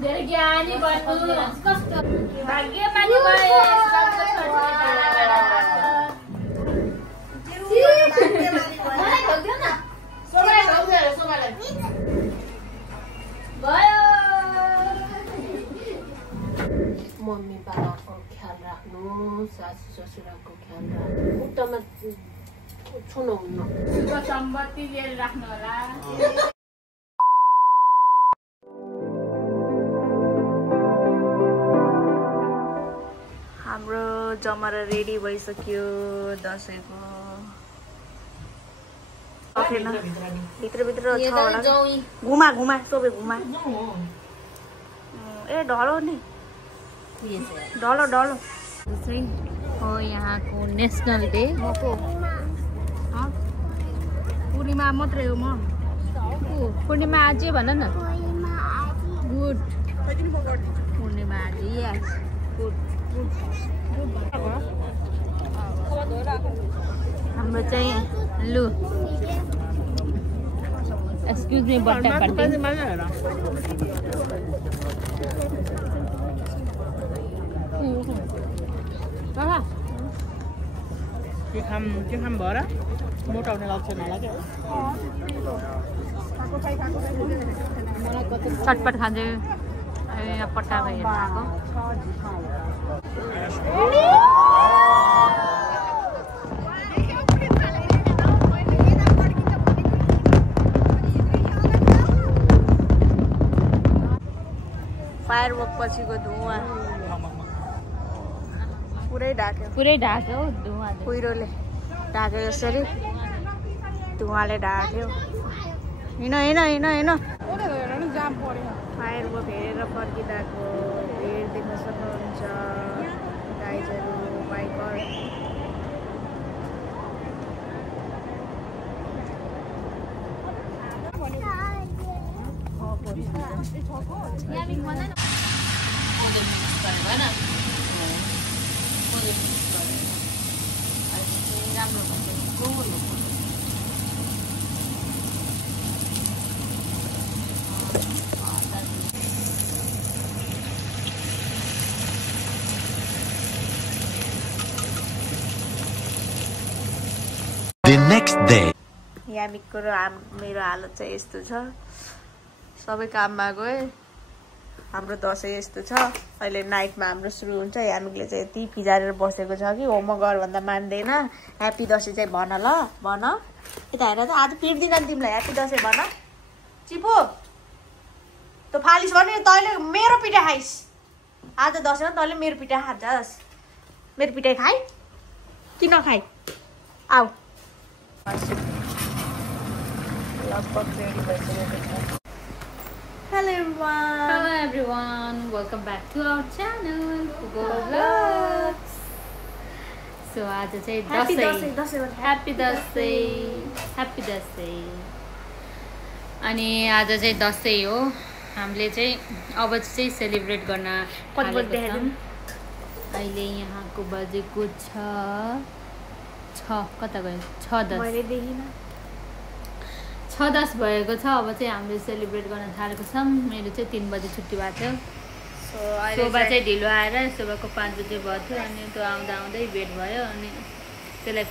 धेरै ज्ञानी बन्नु कस्तो भाग्यमानी भयो मलाई ढोक्दैन सोमालाई ढोक्दैन सोमालाई भयो मम्मी बाबाको ख्याल राख्नु सासू ससुराको ख्याल राख्नु उतामा छुनुहुन्न सम्पत्ति लिएर राख्नु होला हाम्रो जमरा रेडी भइसक्यो दसैँको भित्र घुमा घुमा सबै घुमा ए ढलो नि ढलो ढलो हो यहाँको नेसनल डे पूर्णिमा मात्रै हो म पूर्णिमा आजै भन न गुड पूर्णिमा आजै यस गुड हाम्रो चाहिँ लु एक्सक्युज मी बट्टा पार्टी के खाम भएर मोटाउने लाग्छ नलाग्यो चटपट खाँदै यहाँ पट्टा हेर्नु आएको फायरवर्क पछिको धुवा पुरै ढाक्यो धुवा कुहिरोले ढाक्यो यसरी धुवाले ढाक्यो हिँड हिँड हिँड हिँड फायरवर्क हेरेर फर्किँदाको भिड देख्न सक्नुहुन्छ गाइजहरू बाइकर next day यामिकको र मेरो हालत चाहिँ यस्तो छ सबै काममा गए हाम्रो दसैँ यस्तो छ अहिले नाइटमा हाम्रो सुरु हुन्छ यामिकले चाहिँ यति पिजारेर बसेको छ कि होमवर्क गर भन्दा मान्दैन ह्याप्पी दसैँ चाहिँ भन ल भन यता हेर त आज पिर्दिन तिमीलाई ह्याप्पी दसैँ भन चिपो त फालिस भने तैँले मेरो पिठा खाइस् आज दसैँमा तैँले मेरो पिठा खान्छस् मेरो पिठा खाइ कि नखाइ आऊ Hello everyone, welcome back to our channel Fugo Vlogs. So आज चाहिँ Happy दसैँ अनि आज चाहिँ दसैँ हो हामीले चाहिँ अब चाहिँ सेलिब्रेट गर्न अहिले यहाँको बजेको छ कता गयो 6:10 भएको छ अब चाहिँ हामीले सेलिब्रेट गर्न थालेको छौँ मेरो चाहिँ 3 बजे छुट्टी भएको थियो शोभा चाहिँ ढिलो आएर शोभाको 5 बजे भएको थियो अनि त्यो आउँदा आउँदै भेट भयो अनि त्यसलाई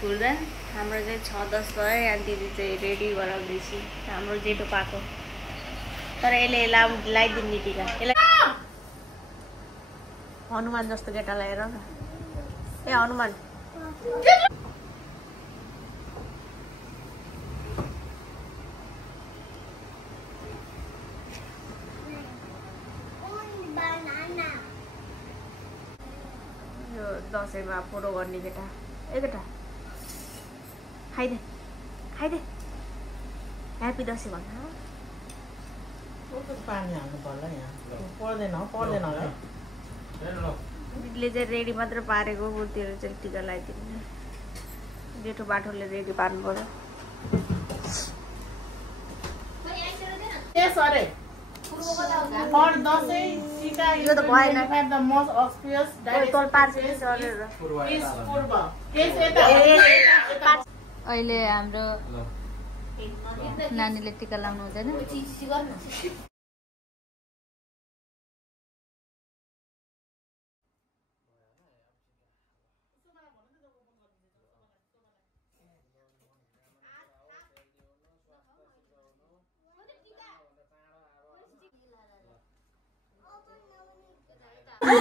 कुर्दा हाम्रो चाहिँ 6:10 भयो यहाँ दिदी चाहिँ रेडी गराउँदैछ हाम्रो जेठो पाएको तर यसले लगाइदिने टिका हनुमान जस्तो केटालाई हेर न ए हनुमान यो दसैँमा फोटो गर्ने केटा ए केटा खाइदे ह्याप्पी दसैँ भन्न पानी हाल्नु पर्ला यहाँ पर्दैन होला दिदीले चाहिँ रेडी मात्र पारेको बुढीहरू चाहिँ टिका लगाइदिनु जेठो बाटोले रेडी पार्नु पर्यो यो त भएन अहिले हाम्रो नानीले टिका लाउनु हुँदैन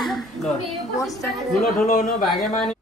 ठुलो ठुलो हुनु भाग्यमानी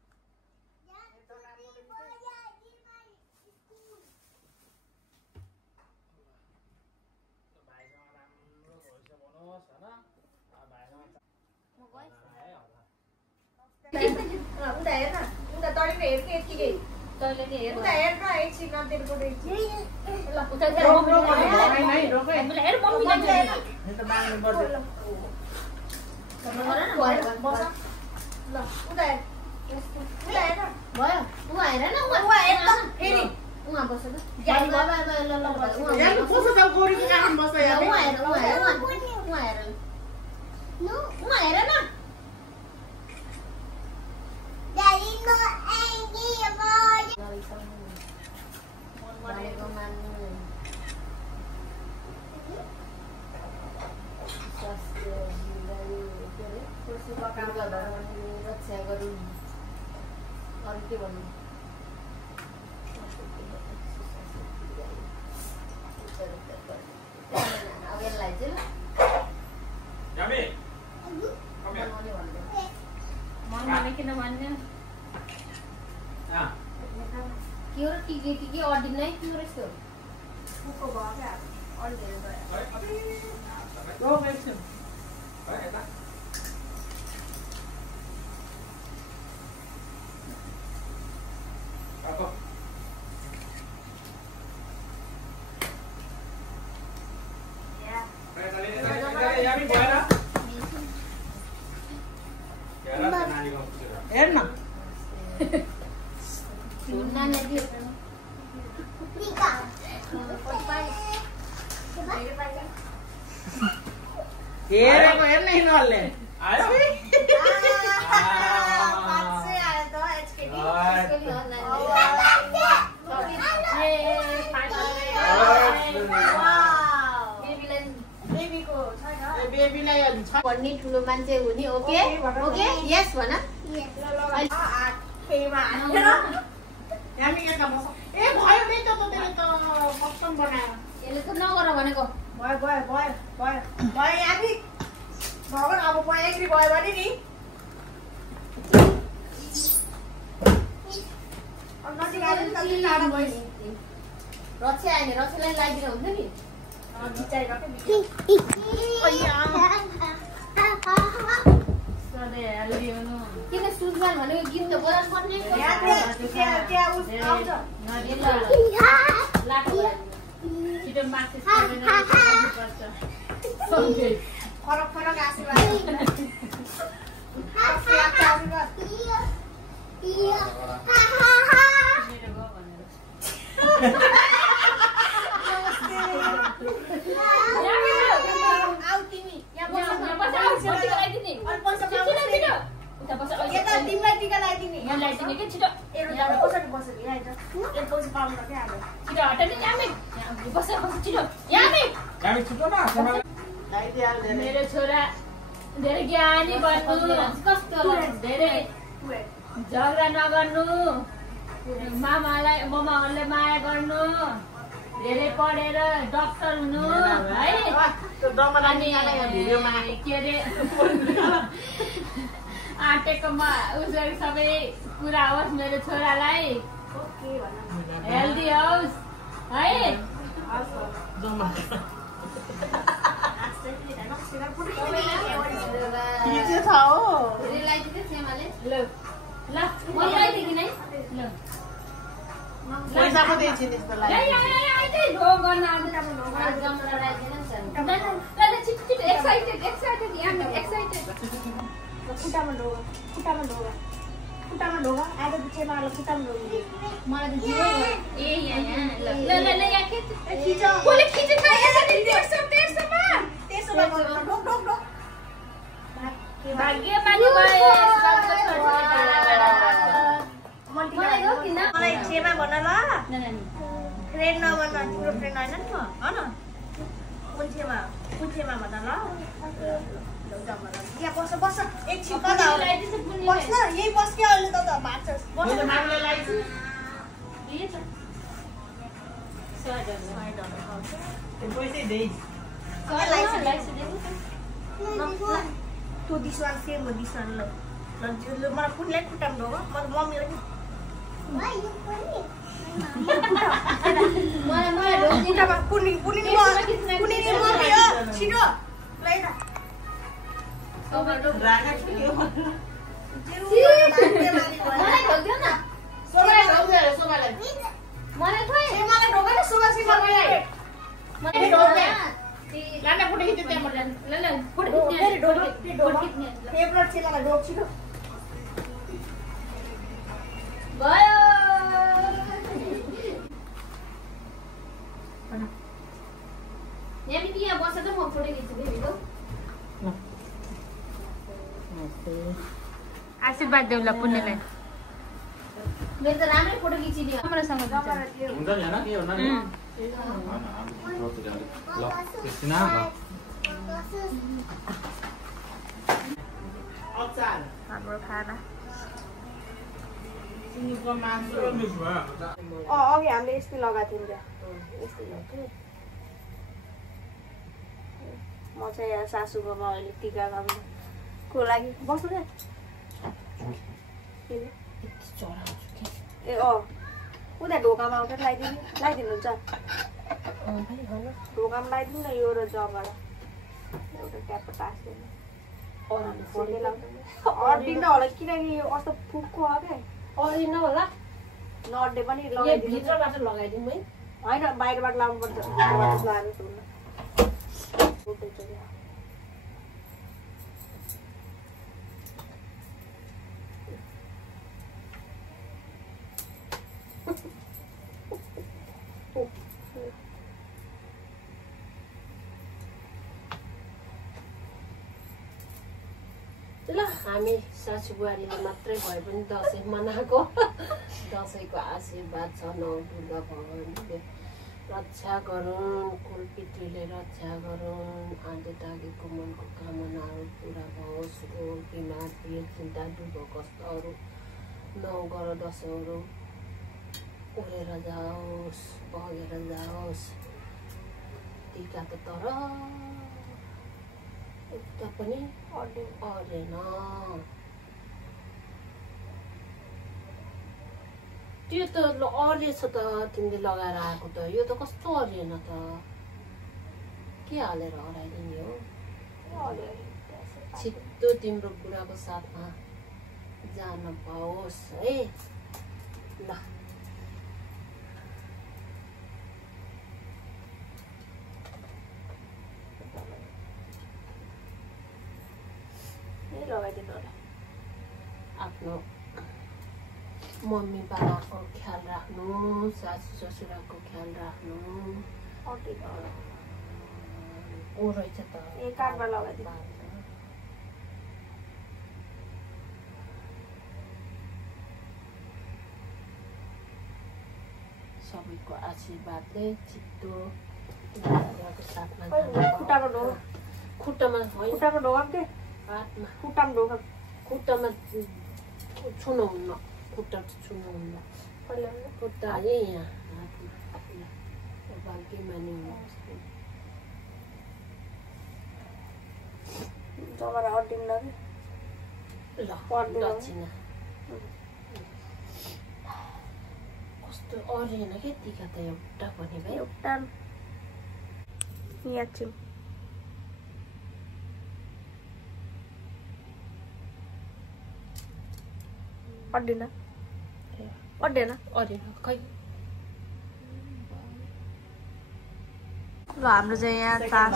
भन्ने ठुलो मान्छे हुने ओके ओके यस भन यसले त नगर भनेको रक्षा आएन रक्षालाई लगाइदिनु हुन्छ नि किन सुझान भनेको गीत त बोलाउनु पर्ने फरक फरक आशीर्वाद मेरो छोरा धेरै ज्ञानी बन्नु धेरै झगडा नगर्नु मामाहरूले माया गर्नु धेरै पढेर डक्टर हुनु है के अरे आँटेकोमा उसो सबै कुरा होस् मेरो छोरालाई हेल्दी होस् है खुट्टामा ढोगा आज पिछेमा खुट्टामा ढोगा मलाई त जिरो मलाई छेमा भन ल फ्रेन्ड नभन तिम्रो फ्रेन्ड होइन नि म कुन छेमा भन ल यहाँ बस बस एकछिन कता बस न यही बस के अहिले त भाग्छस् बस To this one same with this one. Look. Mana kunilai kutam dogo. Mana mommy lagi. Why you kuning? Mana kutam kuning ni mommy ya. Cino. Lain dah. Raga cini. Mana dognya na? Sobat dognya, sobat lagi. Mana tu? Mana dognya na sobat si mana lagi? Mana dognya? Lana putih itu tempat dan lana putih itu. Favorite sih lana dog cino. Bye. Yang ini apa saja mau putih itu begitu. आशीर्वाद देउला पुण्यलाई मेरो त राम्रै photo खिचिदियो राम्रोसँग हुन्छ नि हैन के होला नि ल कृष्ण अचार हाम्रो खाना सुँगुरको मासु अघि हामीले यस्तै लगाएको थियौँ यस्तै लगाएको म चाहिँ यहाँ सासूकोमा अहिले टिका लगाउनुको लागि बस्नु न ए उता ढोकामा आउँछ लगाइदिनुहुन्छ ढोकामा लगाइदिनु न यो र जबाट एउटा ट्यापको टाँसिदिनु अड्दिन होला किनकि यो कस्तो फुक्को हो क्या अड्दिन होला नअड्डे पनि लगाइदिनु भित्रबाट लगाइदिउँ है होइन बाहिरबाट लाउनुपर्छ लगाएर ल हामी सासू बुहारीले मात्रै भए पनि दसैँ मनाएको दसैँको आशीर्वाद छ नौ दुर्गा भगवानले रक्षा गरून् कुलपितृले रक्षा गरून् आँधे तागेको मनको कामनाहरू पुरा होस् रोग बिमार पीड चिन्ता दुःख कष्टहरू नौगर दशहरू उडेर जाओस् बगेर जाओस् टीका त तर उता पनि अरेन त्यो त अरेछ त तिमीले लगाएर आएको त यो त कस्तो अरेन त के हालेर हराइदिने हो छिट्टो तिम्रो बुढाको साथमा जान पाओस् है ल लगाइदिनु होला आफ्नो मम्मी बाबाको ख्याल राख्नु सासू ससुराको ख्याल राख्नु ओ रहेछ त ए काठमा लगाइदिनु सबैको आशीर्वादले छिट्टो साथमा खुट्टाको ढोका खुट्टामा खुट्टाको ढोका के हातमा खुट्टामा ढोका खुट्टामा छुनुहुन्न खुट्टा छुनुहुन्न खुट्टा यही यहाँ हातमा बाल्टी मानि जगरा अड्डिन्न कि ल दक्षिणा कस्तो अरेन के टीका त एउटा पनि भाइ एउटा यहाँ छु अड्डेन अड्डेन अरेन खै ल हाम्रो चाहिँ यहाँ तास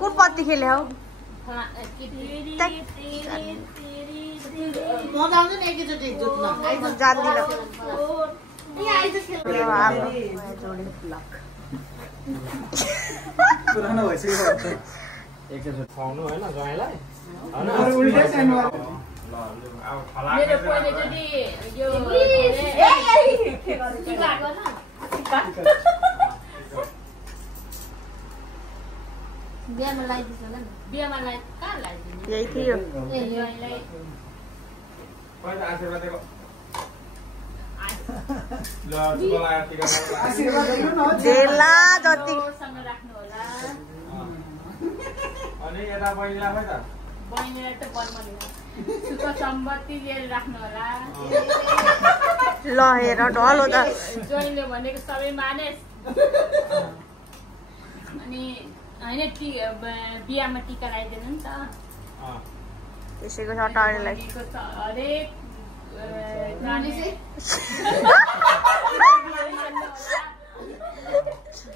कुन पत्ती खेले हौ जान्दिन पुरानो भइसक्यो एकैचोटि खुवाउनु हैन ज्वाइँलाई मेरो पहिलोचोटि यो बिहामा लगाइदिन्छ होला नि बिहामा कहाँ लगाइदिनु यही थियो पहिला आशीर्वाद दिएको जेला जति राख्नु होला अनि यता बहिनीलाई खै त बहिनीलाई त बलमली सुख सम्पत्ति लिएर राख्नु होला ल हेर ढल हो त जोइनले भनेको सबै माने अनि हैन बिहामा टीका लगाइदिनु नि त त्यसैको सटारीलाई हरेक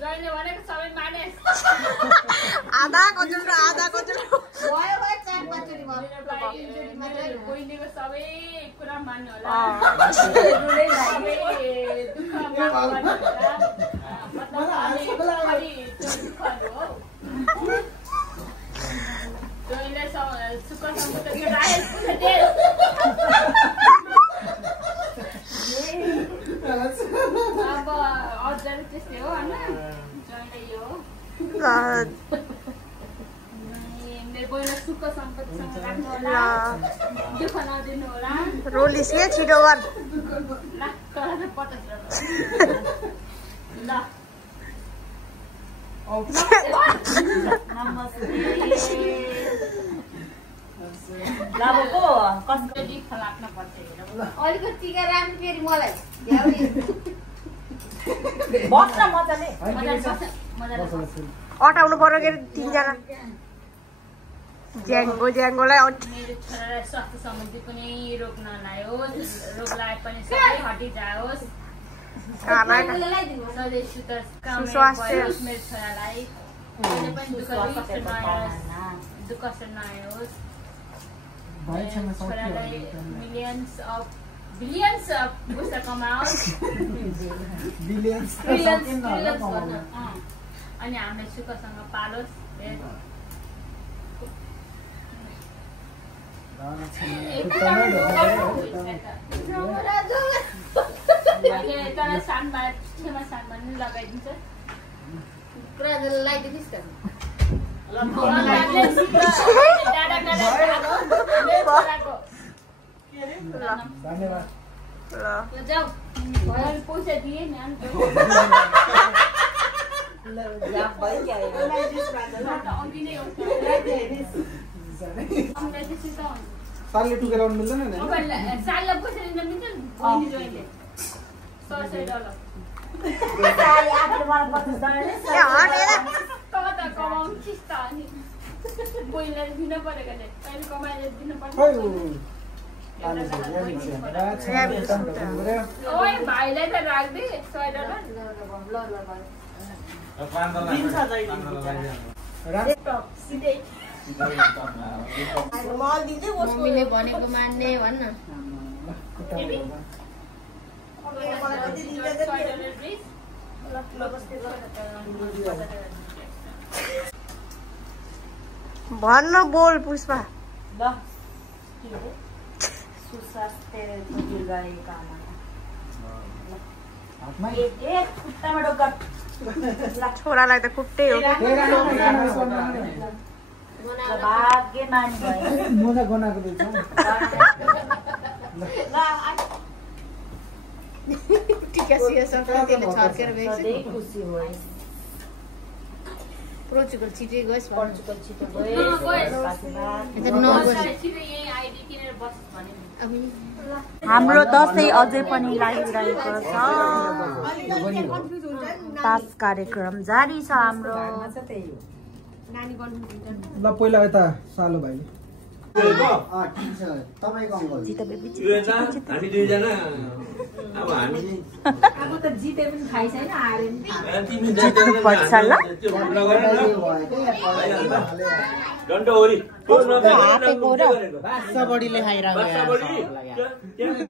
जोइनले भनेको सबै माने आधा कचुरो बहिनीको सबै कुरा मान्नु होला सुख सम्पत्ति अब अझै त्यस्तै हो होइन जोइनले यो मेरो बहिनी सुख सम्पत्तिसँग राख्नु होला दुःख नदिनु होला रोलिस के छिटो गर लाख तर 50 ल अलिकति टिका राख्नु फेरि मलाई अटाउनु पर्यो के 3 जना ज्याङ्गोलाई मेरो छोरालाई स्वास्थ्य सम्बन्धी कुनै रोग नलायोस् रोग लागे पनि सबै हटिजाओस् सधैँ स्वास्थ्य मेरो छोरालाई दुःख कष्ट नआयोस् छोरालाई बिलियन्स अफ पैसा कमाओस् अनि हामीलाई सुखसँग पालोस् तँलाई सानमा छेमा सानमा नि लगाइदिन्छ लगाइदिनुहोस् त पैसा दिए नि सालले टुकेर आउनु मिल्दैन नि साललाई पैसा दिन मिल्छ जोइनले $100 कमाउँछिस् त अनि बहिनीलाई दिनु परेको अहिले कमाएर दिनु पर्छ ओइ भाइलाई त राख्दै मम्मीले भनेको मान्ने भन्न भन्न बोल पुष्पा छोरालाई त खुट्टै हो टिका सिया संक्रान्तिले छर्केर गएछ पोर्चुगल छिटै गएछ पोर्चुगल छिटो हाम्रो दसैँ अझै पनि लागिरहेको छ तास कार्यक्रम जारी छ हाम्रो ल पहिला यता सालो भाइले हामी दुईजना अब हामी अब त जिते पनि खाइ छैन हारे जित्नु पर्छ ल डन्टोरी हातेको र बासा बढीले खाइरहेको